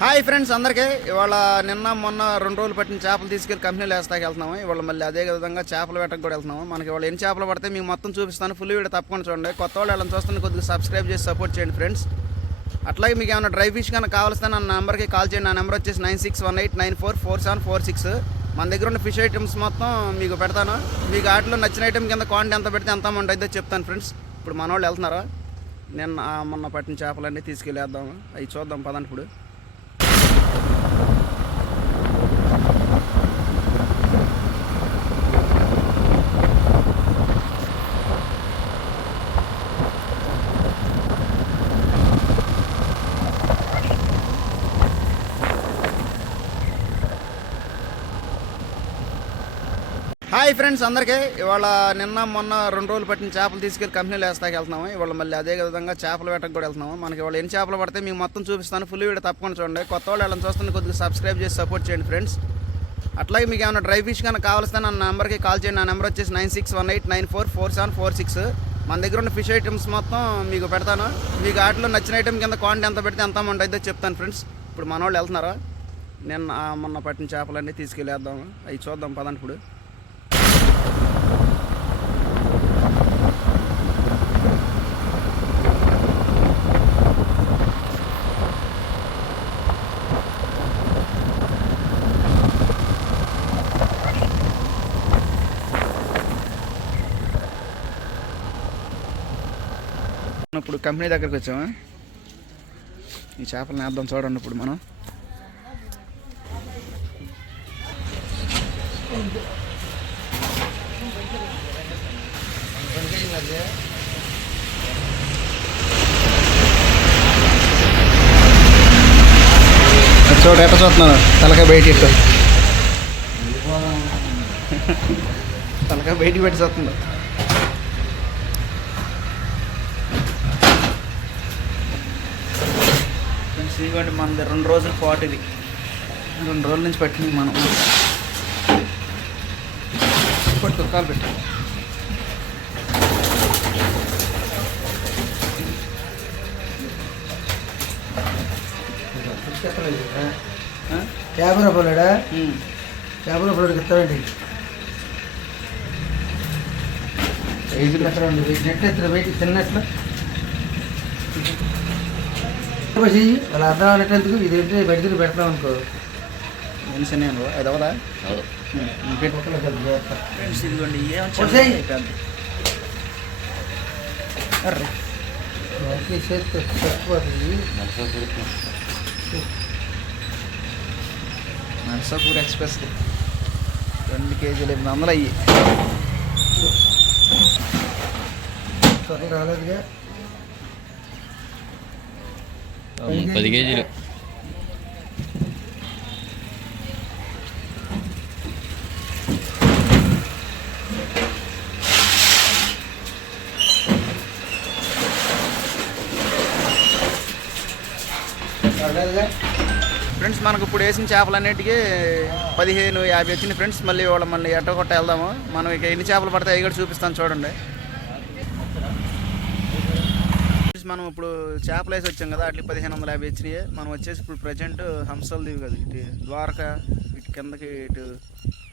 Hi friends అందరికీ ఇవాళ నిన్న మొన్న 2 రోజులు పట్టిన చేపలు తీసుకెళ్ళి కంపెనీలో వేస్తాకి వెళ్తున్నాము. ఇవాళ మళ్ళీ అదే విధంగా చేపల వేటకు కూడా వెళ్తున్నాము. మనకి ఇవాళ ఎన్ని చేపలు పడితే మీకు మొత్తం చూపిస్తాను. ఫుల్ వీడియో తప్పకుండా చూడండి. కొత్త వాళ్ళు వాళ్ళని చూస్తే కొద్దిగా సబ్స్క్రైబ్ చేసి సపోర్ట్ చేయండి ఫ్రెండ్స్. అట్లాగే మీకు ఏమైనా డ్రై ఫిష్ కన్నా కావాల్సిన నా నెంబర్కి కాల్ చేయండి. నా నెంబర్ వచ్చేసి 9618944746. మన దగ్గర ఉన్న ఫిష్ ఐటమ్స్ మొత్తం మీకు పెడతాను. మీకు వాటిలో నచ్చిన ఐటమ్ కింద క్వాంటిటీ ఎంత పెడితే ఎంత అమౌంట్ అయితే చెప్తాను ఫ్రెండ్స్. ఇప్పుడు మన వాళ్ళు వెళ్తున్నారా నిన్న మొన్న పట్టిన చేపలన్నీ తీసుకెళ్ళేద్దాము. అవి చూద్దాం పదండి. ఇప్పుడు హాయ్ ఫ్రెండ్స్ అందరికీ ఇవాళ నిన్న మొన్న 2 రోజులు పట్టిన చేపలు తీసుకెళ్ళి కంపెనీలో వేస్తాకి వెళ్తున్నాము. ఇవాళ మళ్ళీ అదే విధంగా చేపల వేటకు కూడా వెళ్తున్నాము. మనకి ఇవాళ ఎన్ని చేపలు పడితే మీకు మొత్తం చూపిస్తాను. ఫుల్ వీడియో తప్పకుండా చూడండి. కొత్త వాళ్ళు వాళ్ళని చూస్తే కొద్దిగా సబ్స్క్రైబ్ చేసి సపోర్ట్ చేయండి ఫ్రెండ్స్. అట్లాగే మీకు ఏమైనా డ్రై ఫిష్ కన్నా కావాల్సిన నా నెంబర్కి కాల్ చేయండి. నా నెంబర్ వచ్చేసి 9618944746. మన దగ్గర ఉన్న ఫిష్ ఐటమ్స్ మొత్తం మీకు పెడతాను. మీకు వాటిలో నచ్చిన ఐటమ్ కింద క్వాంటిటీ ఎంత పెడితే ఎంత అమౌంట్ అయితే చెప్తాను ఫ్రెండ్స్. ఇప్పుడు మన వాళ్ళు వెళ్తున్నారా నిన్న మొన్న పట్టిన చేపలన్నీ తీసుకెళ్ళేద్దాము. అవి చూద్దాం పదండి. ఇప్పుడు ఇప్పుడు కంపెనీ దగ్గరికి వచ్చాము. ఈ చేపలను వేద్దాం చూడండి. ఇప్పుడు మనం చూడ ఎట్ట చూస్తున్నాను. తలకాయ బయట ఇట్టు తలకాయ బయటికి పెట్టి చూస్తుంది. ఇదిగోండి మనది 2 రోజుల పాటు. ఇది 2 రోజుల నుంచి పట్టింది. మనం పట్టు కాలు పెట్టాం. కెమెరా పోలేడా? కెమెరా పోలేడు ఎత్తాడండి. నెట్ ఎత్తున బయట తిన్నట్లు చెయ్యి. వాళ్ళ అర్థం అనేటందుకు ఇది ఏంటి బయట పెడతాం అనుకో. మనిషినే అది అవదా ఇదిగోండి. నర్సాపూర్ ఎక్స్ప్రెస్ 2 కేజీలు 800 అయ్యి రాలేదుగా. 10 కేజీలు. ఫ్రెండ్స్ మనకు ఇప్పుడు వేసిన చేపలన్నిటికీ 1550 వచ్చింది ఫ్రెండ్స్. మళ్ళీ మళ్ళీ ఎట్టకొట్ట వెళ్దాము. మనం ఇక ఎన్ని చేపలు పడితే అవి కూడా చూపిస్తాను చూడండి. మనం ఇప్పుడు చేపలు వేసి వచ్చాం కదా, అట్లా 1550 వచ్చినాయి. మనం వచ్చేసి ఇప్పుడు ప్రజెంట్ హంసల దీవి కదా, ఇటు ద్వారకా ఇటు కిందకి ఇటు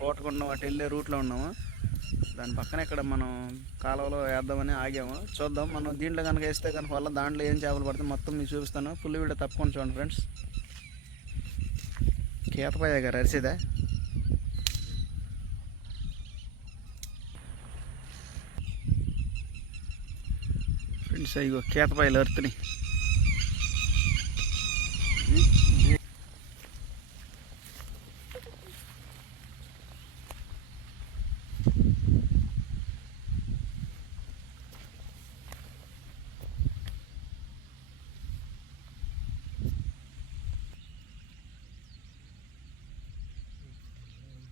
కోటకొండం అటు వెళ్ళే రూట్లో ఉన్నాము. దాని పక్కన ఇక్కడ మనం కాలువలో వేద్దామని ఆగాము. చూద్దాం మనం దీంట్లో కనుక వేస్తే కనుక వల్ల దాంట్లో ఏం చేపలు పడితే మొత్తం మీకు చూపిస్తాను. ఫుల్ వీడియో తప్పకుండా చూడండి ఫ్రెండ్స్. కేతపయ్య గారు అరిసేదా ఫ్రెండ్స్? ఇగో కేతపాయలు అరుతున్నాయి.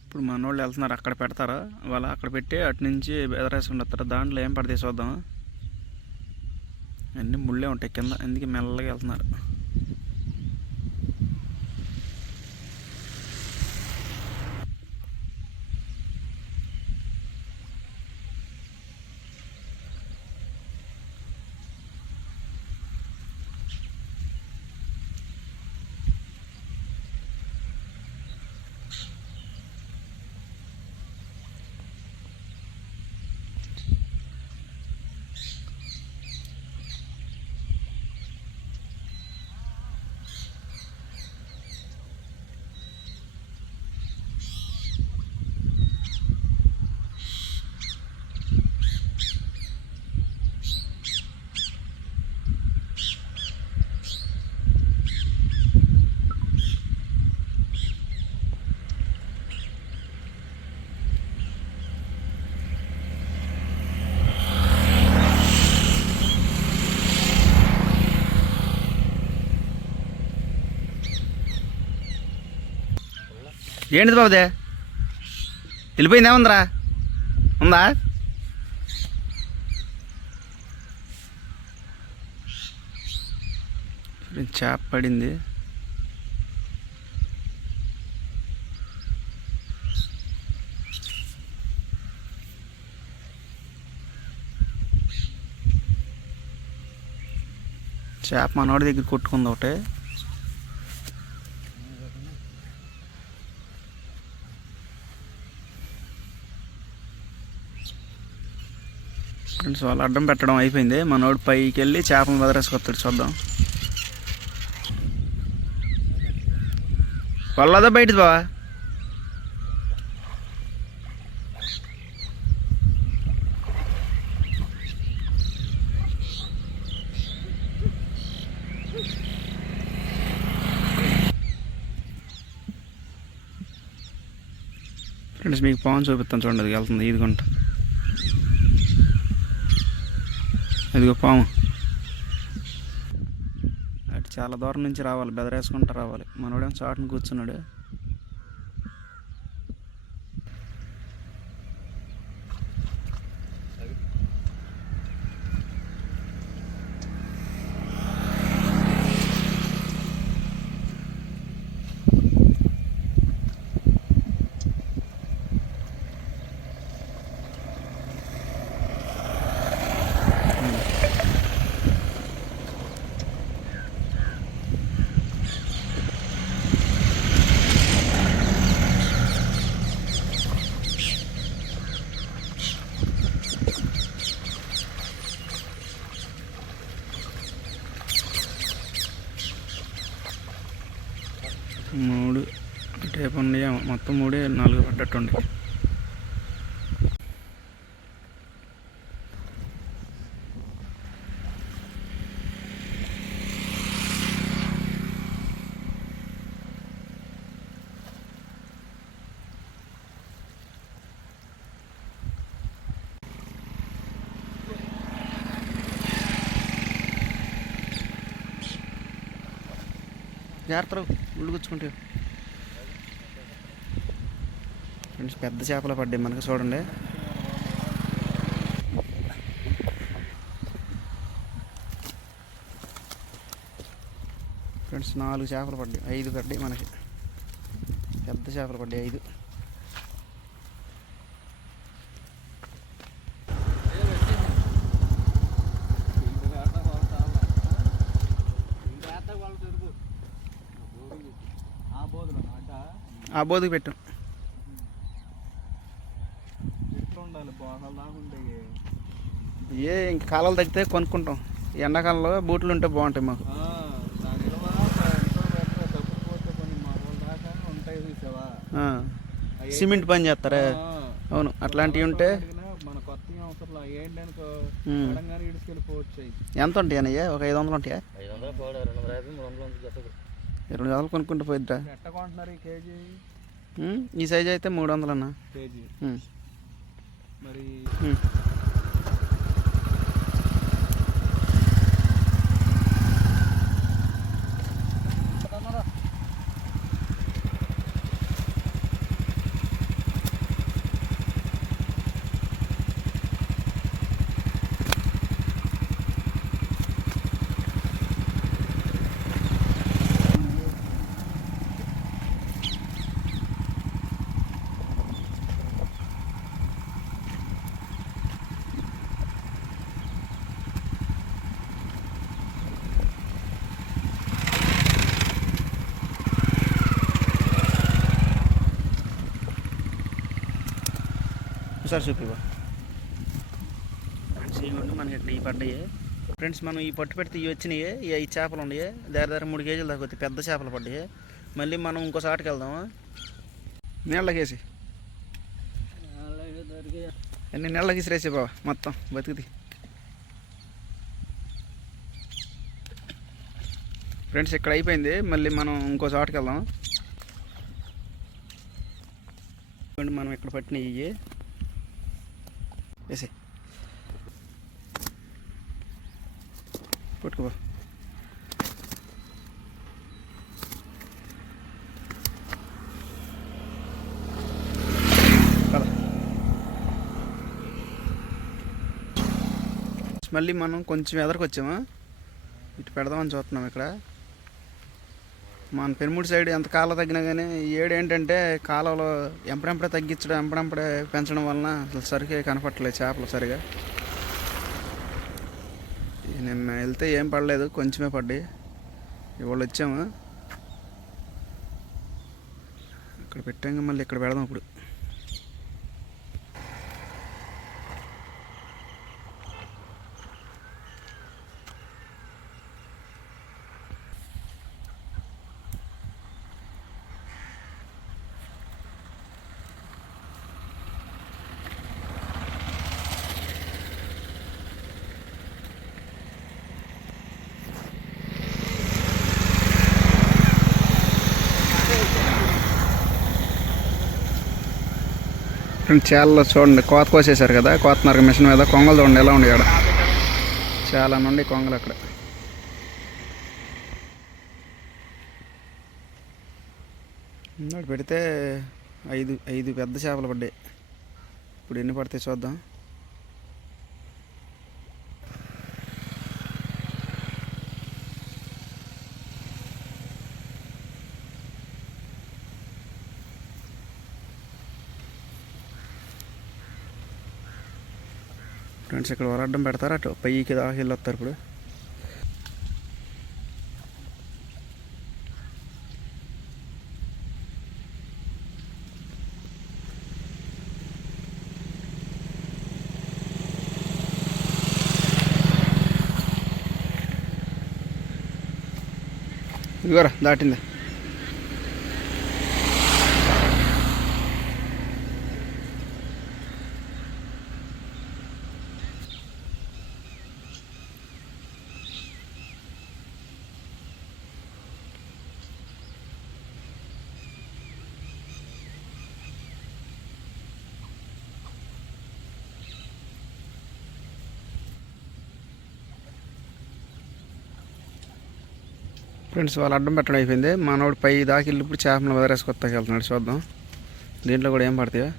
ఇప్పుడు మన వాళ్ళు వెళ్తున్నారు. అక్కడ పెడతారు వాళ్ళు. అక్కడ పెట్టి అటు నుంచి బెదరేసుకుని వస్తారు. దాంట్లో ఏం పడితే చూద్దాం. అన్నీ ముళ్ళే ఉంటాయి కింద, ఎందుకు మెల్లగా వెళ్తున్నారు. ఏంటిది బాబుదే వెళ్ళిపోయింది ఏముందిరా ఉందా చేప పడింది చేప మనోడి దగ్గర కొట్టుకుంది ఒకటే ఫ్రెండ్స్ వాళ్ళు అడ్డం పెట్టడం అయిపోయింది మనోడు పైకి వెళ్ళి చేపలను వదిలేసుకొస్తాడు చూద్దాం వాళ్ళదా బయటది బావా ఫ్రెండ్స్ మీకు పాము చూపిస్తాను చూడండి అది వెళ్తుంది ఇదిగొంట ఇదిగో పాము అటు చాలా దూరం నుంచి రావాలి బెదరేసుకుంటూ రావాలి మనోడేమో చాటును కూర్చున్నాడు మూడు టేపు ఉండి మొత్తం 3 4 పడ్డట్టుండి జాగ్రత్త ఉళ్ళు గుచ్చుకుంటే ఫ్రెండ్స్ పెద్ద చేపలు పడ్డాయి మనకి చూడండి ఫ్రెండ్స్ 4 చేపలు పడ్డాయి 5 పడ్డాయి మనకి పెద్ద చేపలు పడ్డాయి 5 ఆ బోధకు పెట్టాం ఏ ఇంక కాలాలు తగ్గితే కొనుక్కుంటాం ఎండాకాలంలో బూట్లు ఉంటే బాగుంటాయి మాకు సిమెంట్ పని చేస్తారా అవును అట్లాంటివి ఉంటే ఎంత ఉంటాయి అన్నయ్య ఒక 500 ఉంటాయా 200 కొనుక్కుంటూ పోయిద్దా ఈ సైజ్ అయితే 300 అన్న కేజీ మరి ఒకసారి చూపివా ఫ్రెండ్స్ ఇవ్వండి మనకి ఇట్లా ఈ పడ్డాయి ఫ్రెండ్స్ మనం ఈ పట్టు పెడితే ఇవి వచ్చినాయి ఈ చేపలు ఉన్నాయి దగ్గర 3 కేజీలు దాకా వస్తాయి పెద్ద చేపలు పడ్డాయి మళ్ళీ మనం ఇంకో సాటికి వెళ్దామా నీళ్ళకేసి అన్ని నీళ్ళకి ఇసిరేసే బావా మొత్తం బతికిది ఫ్రెండ్స్ ఇక్కడ అయిపోయింది మళ్ళీ మనం ఇంకో సాటికి వెళ్దాం మనం ఇక్కడ పట్టినాయి ఇవి వేసే పట్టుకో మళ్ళీ మనం కొంచెం ఎదరికి వచ్చాము, ఇటు పెడదామని చూస్తున్నాం. ఇక్కడ మన పెనుముడి సైడ్ ఎంత కాలువ తగ్గినా కానీ ఈ ఏడు ఏంటంటే కాలువలో ఎంపడెంపడే తగ్గించడం, ఎంపడెంపడే పెంచడం వలన అసలు సరిగ్గా కనపట్టలేదు చేపలు సరిగా. నిన్న వెళ్తే ఏం పడలేదు, కొంచెమే పడ్డాయి. ఇవాళ వచ్చాము, ఇక్కడ పెట్టాక మళ్ళీ ఇక్కడ పెడదాం ఇప్పుడు. చాలా చూడండి, కోత కోసేశారు కదా, కోతన్నర మిషన్ మీద కొంగలు చూడండి ఎలా ఉండి అక్కడ చాలా నుండి కొంగలు. అక్కడ అక్కడ పెడితే ఐదు పెద్ద చేపలు పడ్డాయి. ఇప్పుడు ఎన్ని పడతాయి చూద్దాం. ఫ్రెండ్స్ ఇక్కడ వరడ్డం పెడతారు, అటు పైకి దాకా వెళ్ళొస్తారు. ఇప్పుడు ఇదిగోరా దాటిందా. ఫ్రెండ్స్ వాళ్ళు అడ్డం పెట్టడం అయిపోయింది. మనోడు పై దాకి వెళ్ళి ఇప్పుడు చేపలు వదిలేసుకొస్తాకి వెళ్తున్నాడు. చూద్దాం దీంట్లో కూడా ఏం పడతాయో.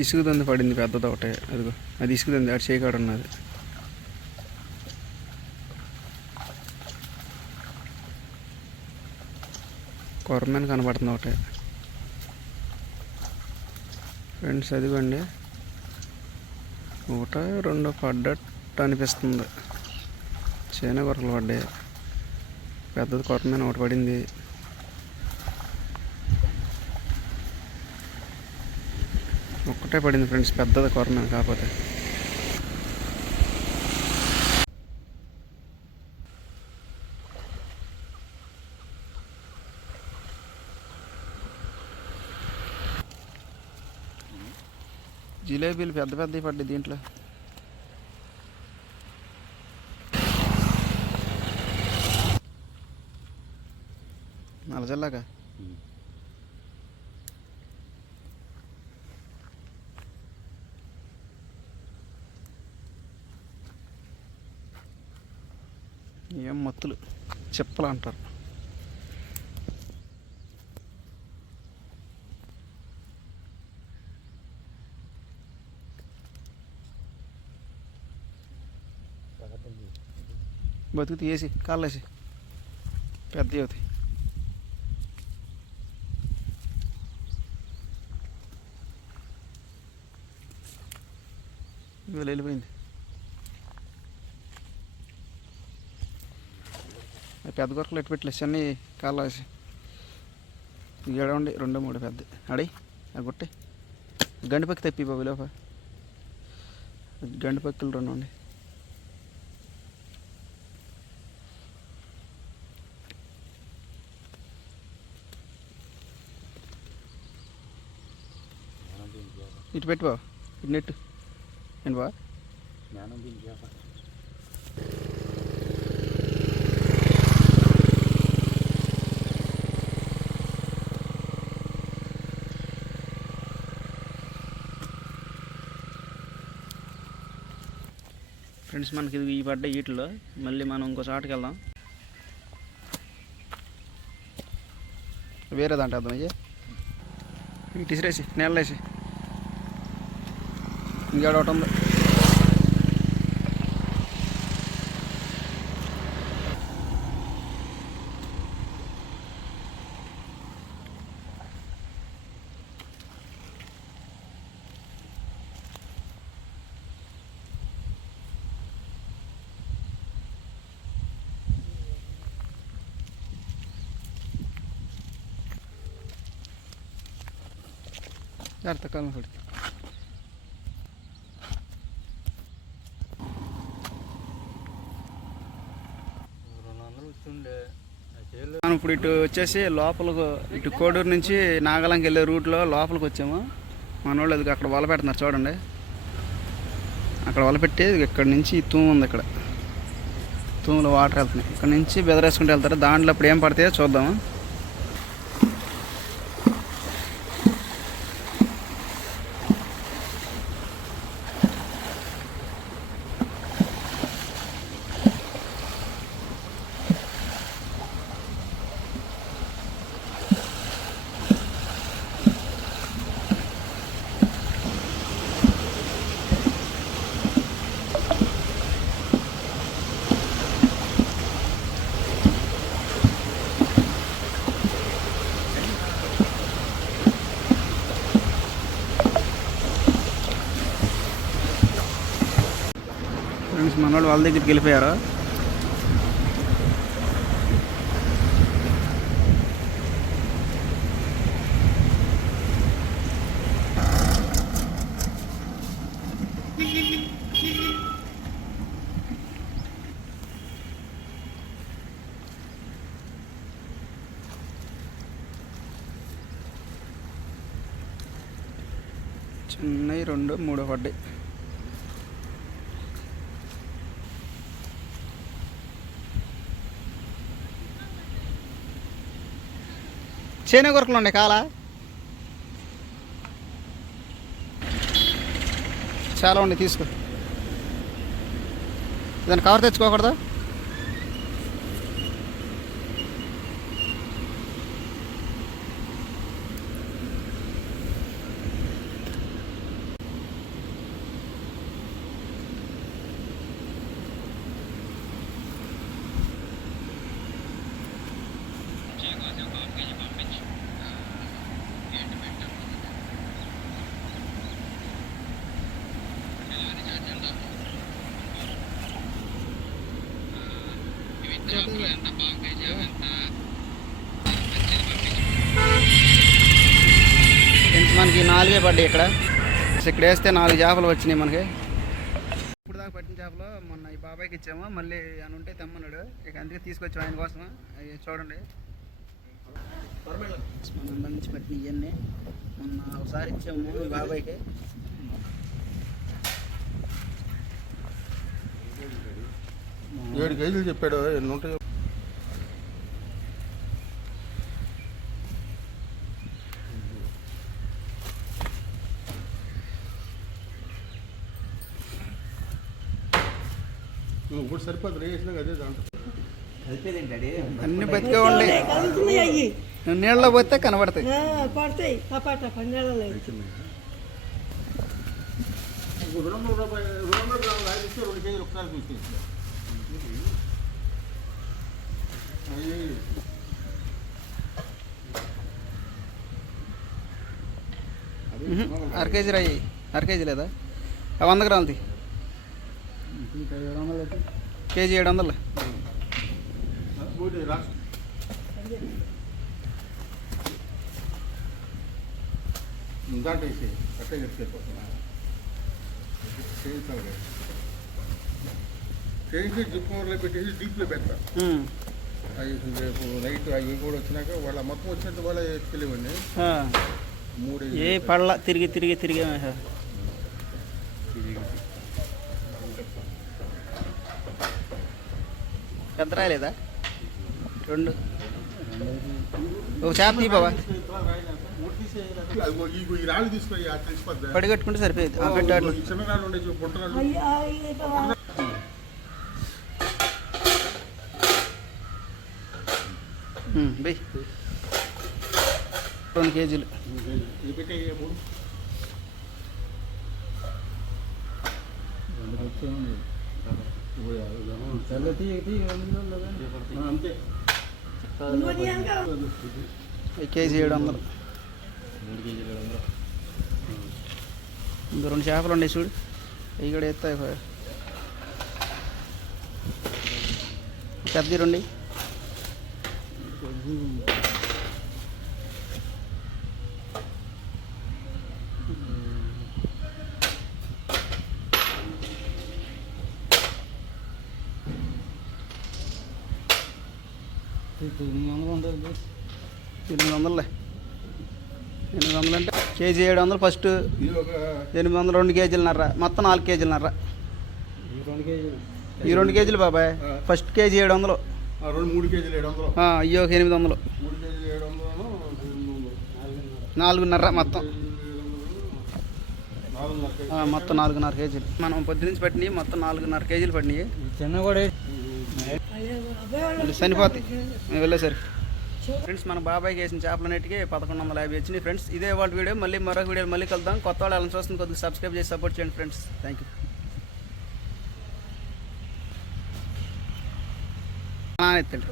ఇసుగుతుంది పడింది పెద్దది ఒకటే, అదిగో అది ఇసుగుతుంది, అటు చేయకాడు ఉన్నది. కొరమేన కనబడుతుంది ఒకటే. ఫ్రెండ్స్ అదిగోండి ఒకట రెండో పడ్డట్టు అనిపిస్తుంది. చేన కొరకలు పడ్డాయి, పెద్దది కొరమేన ఒకటి పడింది. ఒక్కటే పడింది ఫ్రెండ్స్, పెద్దది కొరమేన కాకపోతే. జిలేబీలు పెద్ద పెద్దవి పడ్డాయి దీంట్లో. నలజల్లాగా ఏం మత్తులు చెప్పలు అంటారు. బతుకు తీసి కాళ్ళేసి పెద్ద అవుతాయి. ఇవాళ వెళ్ళిపోయింది. పెద్ద కొరకలు ఎట్టు పెట్టలే చిన్న కాళ్ళు వేసి ఏడండి 2 3 పెద్ద అడి ఆ గుట్టే గండిపక్కి తెప్పి బాబు లోప గండిపక్కలు 2 ఉండి. ఇటు పెట్టి బాబు ఇటు నెట్టు ఏంటి బా ఫ్రెండ్స్ మనకి ఇది ఈ పడ్డ వీటిలో మళ్ళీ మనం ఇంకో చాటుకి వెళ్దాం. వేరే దాంట్లో వేద్దాం. అయ్యే ఇటు ఇసిరేసి నేలలేసి ఇంకేడ ఒకటి ఉంది. జాగ్రత్త కాలం పడి మనం ఇప్పుడు ఇటు వచ్చేసి లోపలకు ఇటు కోడూరు నుంచి నాగాలంకి వెళ్ళే రూట్లో లోపలికి వచ్చాము. మన వాళ్ళు అది అక్కడ వల పెడుతున్నారు చూడండి. అక్కడ వల పెట్టి ఇక్కడ నుంచి తూము ఉంది. ఇక్కడ తూములో వాటర్ వెళ్తున్నాయి. ఇక్కడ నుంచి బెదరేసుకుంటూ వెళ్తారు. దాంట్లో ఇప్పుడు ఏం పడతాయో చూద్దాము. మన వాళ్ళు వాళ్ళ దగ్గరికి వెళ్ళిపోయారు. చిన్నవి 2 3 పడ్డాయి. చేనే కొరకలు ఉండే కాలా చాలా ఉండే. తీసుకో దాన్ని కవర్ తెచ్చుకోకూడదా? మనకి 4 పడ్డాయి. ఇక్కడ వేస్తే 4 చేపలు వచ్చినాయి మనకి. ఇప్పుడు దాకా పట్టిన చేపలు మొన్న ఈ బాబాయ్కి ఇచ్చాము. మళ్ళీ ఆయన ఉంటే తెమ్మన్నాడు. ఇక అందుకే తీసుకొచ్చాము ఆయన కోసం. అవి చూడండి మన నుంచి పట్టిన ఇవన్నీ మొన్న ఒకసారి ఇచ్చాము ఈ బాబాయ్కి. 7 కేజీలు చెప్పాడు, ఎన్ని ఉంటాయో. నువ్వు ఇప్పుడు సరిపోతుంది వేసినా అదే దాంట్లో అన్ని బతికే ఉండి కలుగుతున్నాయి అయ్యి నీళ్ళలో పోతే కనబడతాయి. పడతాయి టపాట పన్నెలలో ఇప్పుడు 200 గ్రాములు ఆయిల్ ఇస్తే 2 కేజీలు ఒకసారి తీసుకొచ్చి అర కేజీ రాయి, అర కేజీ లేదా 100 గ్రాములది కేజీ 700. దాంట్లో వేసి కట్టే చెప్తాను చేసి జిప్ కవర్లో పెట్టేసి డీప్లో పెడతా. అవి రేపు నైట్ అవి కూడా వచ్చినాక వాళ్ళ మొత్తం వచ్చినట్టు వాళ్ళ ఎత్తుకెళ్ళేవండి. 3 ఏ పళ్ళ తిరిగి తిరిగి తిరిగి పెద్ద రాయలేదా? 2 ఒక చేప తీ బాబా, ఈ రాళ్ళు తీసుకొని తెలిసిపోద్ది. పడిగట్టుకుంటే సరిపోయింది. పెట్టాడు ఈ చిన్న రాళ్ళు ఉండే పుట్ట రాళ్ళు బై 2 కేజీలు. ఇది పెట్టే మూడు అంతే. కేజీ 700. 3 కేజీలు 700. ఇంకా 2 చేపలు ఉన్నాయి చూడు, అవి కూడా ఎత్తాయి. పెద్దది 2. ఎనిమిది వందలే. 800 అంటే కేజీ 700 ఫస్ట్, ఇది ఒక 800 2 కేజీలన్నర, మొత్తం 4 కేజీలన్నర. ఈ 2 కేజీలు బాబాయ్ ఫస్ట్ కేజీ 700. 3 కేజీలు 700. అయ్యో 800. 3 కేజీలు 700 4.5 మొత్తం. 4.5 మొత్తం 4.5 కేజీలు. మనం పొద్దునుంచి పట్టినవి మొత్తం 4.5 కేజీలు పట్టినాయి. చిన్న కూడా చనిపోతాయి మేము వెళ్ళేసరికి. ఫ్రెండ్స్ మన బాబాయ్కి వేసిన చేపలన్నిటికీ 1150 వచ్చినాయి. ఫ్రెండ్స్ ఇదే వాళ్ళ వీడియో. మళ్ళీ మరొక వీడియో మళ్ళీ కలుద్దాం. కొత్త వాళ్ళు ఎలా చూస్తుంది కొద్దిగా సబ్స్క్రైబ్ చేసి సపోర్ట్ చేయండి ఫ్రెండ్స్. Thank you. ఎత్తండి.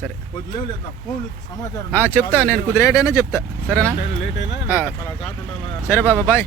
సరే చెప్తా, నేను కొద్ది లేట్ అయినా చెప్తా. సరేనా? లేట్ అయినా సరే బాబా బాయ్.